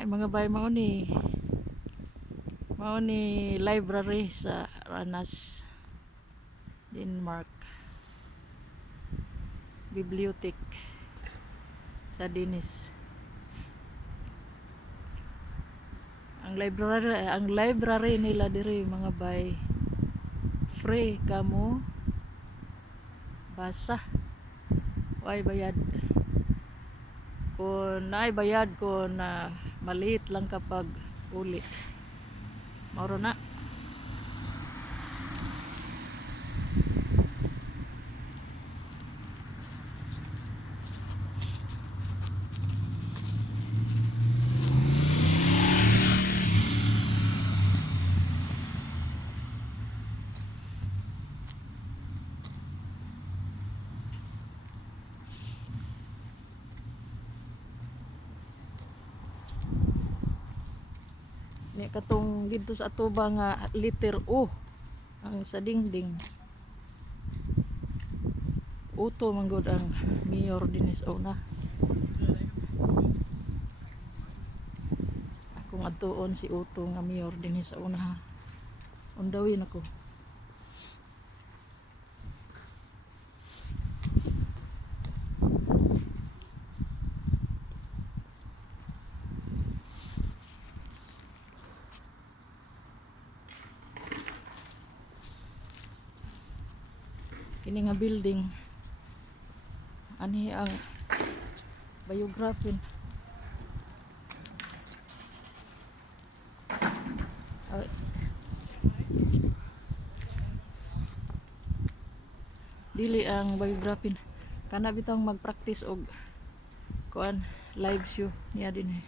Ay mga bay, mao ni library sa Randers, Denmark. Bibliotek sa Dinis. Ang library nila diri mga bay, free kamo basa, way bayad. Kung naay bayad, kung maliit lang kapag uli, mauro na. Ni katong dito sa atuba nga letter O ang sa dingding. Uto manggod ang mayor dinis una. Akong atuon si Uto nga mayor dinis sa una. Undawin ako. Kini nga building ani ang biography. Dili ang biography kana bitang magpractice og kuan live show niya din eh.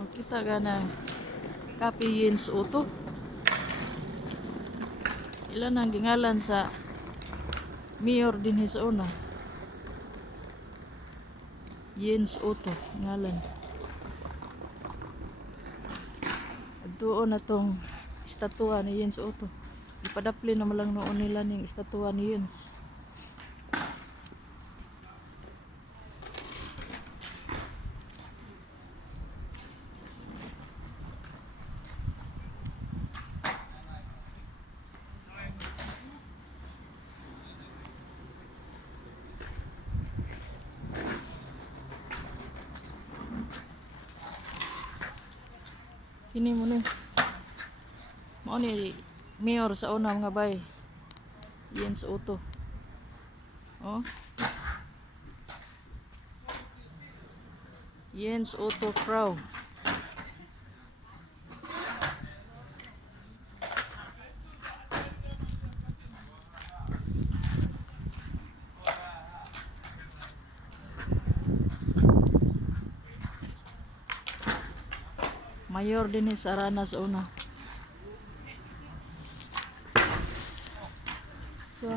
O kita gana Kape Yins Auto. Ilan ang gingalan sa mayor din sa una. Yins Auto ngalan. Doon na tong estatwa ni Yins Auto. Ipadapli na lang noon nila ning estatwa ni Yins. Kini mo ni. Mao ni mayor sa una mga bay. Yins Auto. Oh. Yins Auto Crow. Mayor din sa Randers una. So,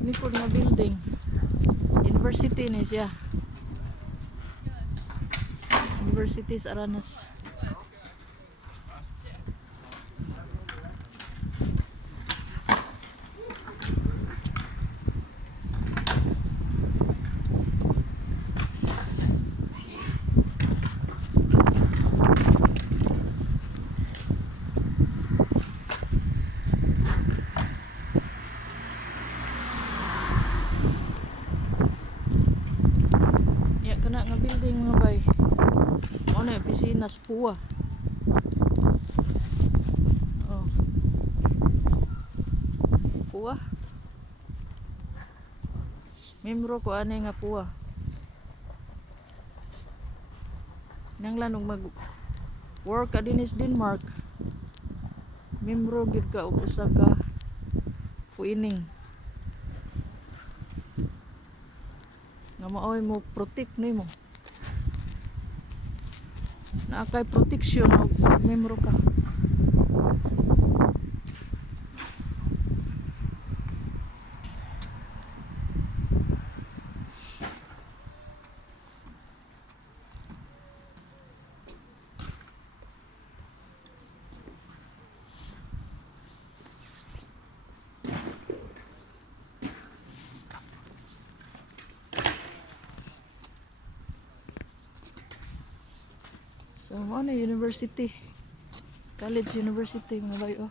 ini po nga building. University ni siya. University sa Randers. Kana nga building nga bay. Mao na opisina sa puwa. Oh. Puwa. Membro ko ani nga puwa. Nanglan og mag work ka din is Denmark. Membro gid ka og usa ka puining. Nga maoy mo protect nimo. Na kay protection og membro ka. So, ano university? College University mga bayo.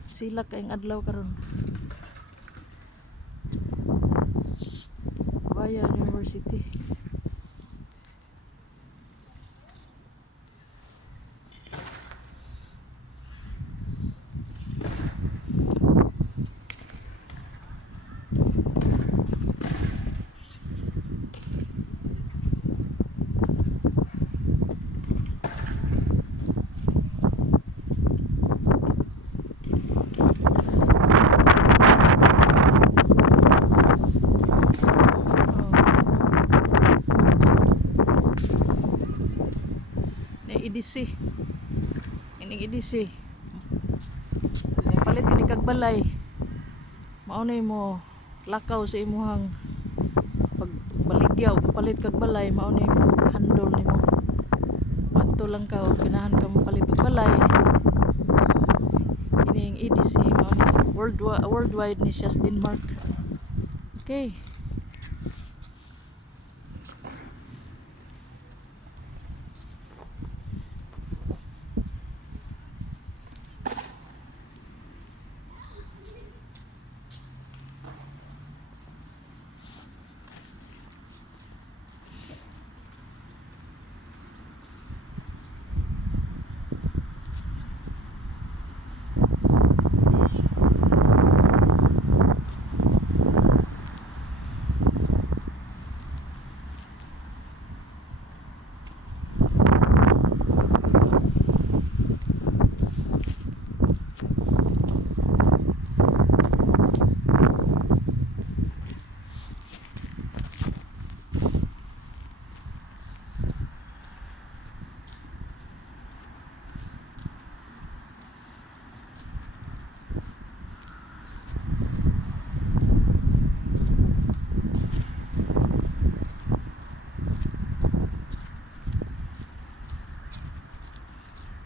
Sila kayong adlaw karon. Bayan University. EDC. Ining EDC. Palit kini kag balay. Mao na mo lakaw sa imuhang pagbaligyaw, palit kag balay, mao na mo handle nimo. Adto lang ka og kinahan ka mo palit og balay. Ining EDC mao ni worldwide ni siya sa Denmark. Okay.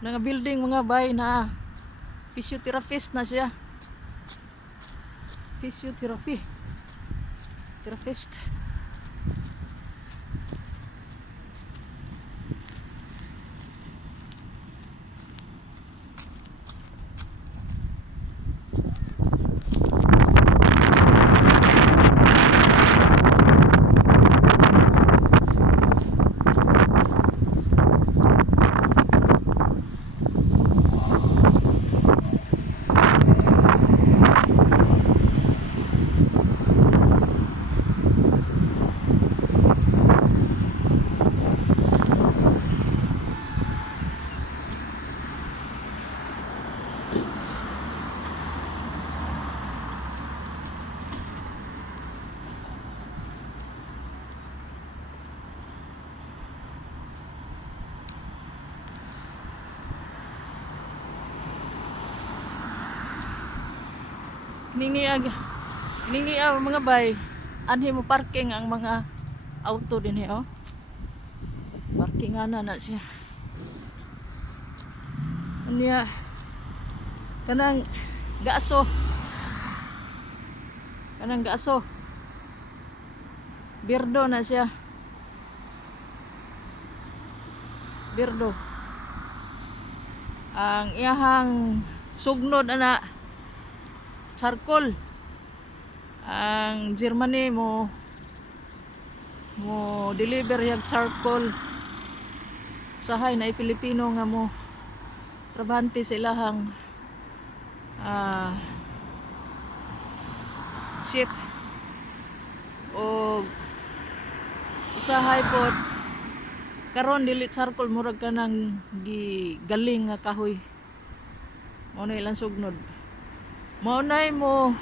Nga building mga bay na physiotherapist na siya. Physiotherapy. Therapist. Ningi mga bay, anhi mo parking ang mga auto din oh. Parking na siya. Unya kanang gaaso. Birdo na siya. Birdo. Ang iyahang sugnod ana charcoal. Ang Germany mo deliver yung charcoal sahay na Pilipino nga mo trabahante sa ilahang ship o usahay pod karon dili charcoal murag ka ng galing nga kahoy mo na ilang sugnod maunay mo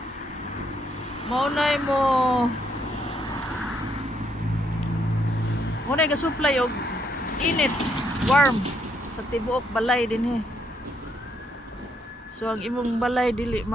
ga-supply og init, warm sa tibuok balay din he. So ang imong balay dili